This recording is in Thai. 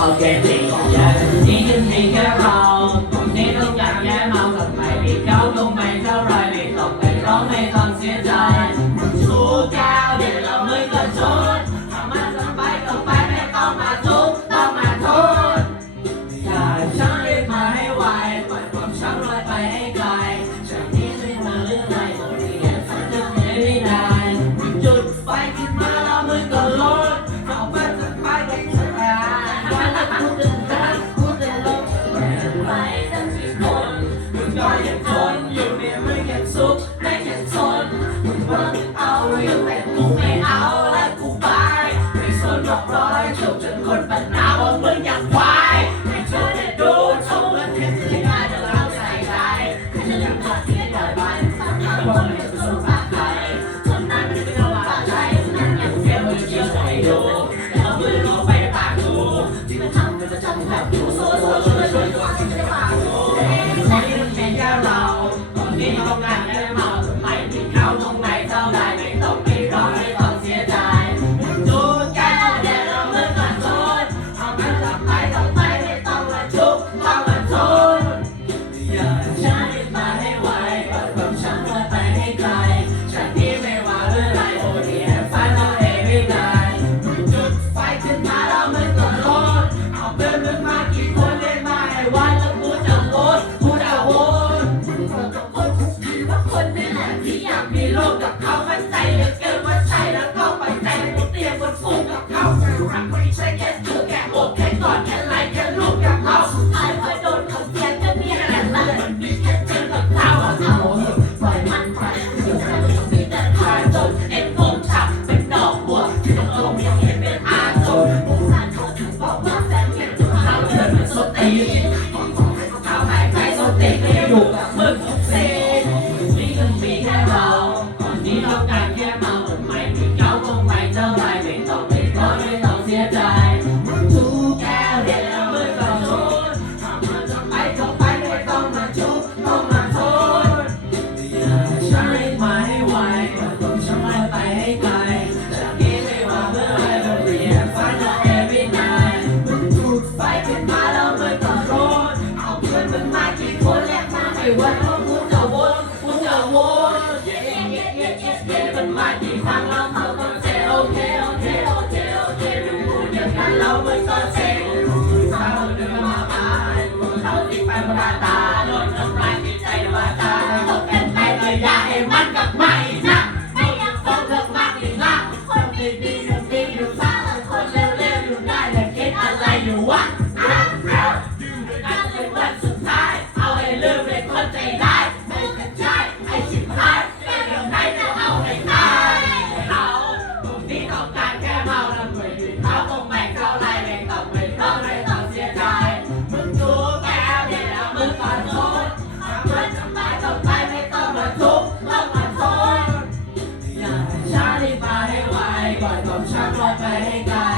I'll get me, yeah, need to make a เอาเรื่แต่กูไม่เอาและกูไปไม่สนหรร้อยจบจนคนปัญหาว่ามึงยากวายให้เธอได้ดูชมว่าเธอที่น่าจะรักใใจคือจะเลี้ยงขาดที่ได้บ้านสร้างภาพว่าไม่จะสนปากใคคนนั้นไม่จะเป็นปากใครนั้นยังเสียมือเชี่ยวใจดูแล้มือดูไปปากดูที่มันทำมันจะจำแบบดูโซ่โซ่ช่วยช่วยตัวที่จะปากดูตอนนี้มันเป็นแค่เรานนี้เราต้งารได้มาทำไมีเขาตรงไหน ที่อยากมีโลกกับเขา เรามันก็เจ๋ง ให้กาย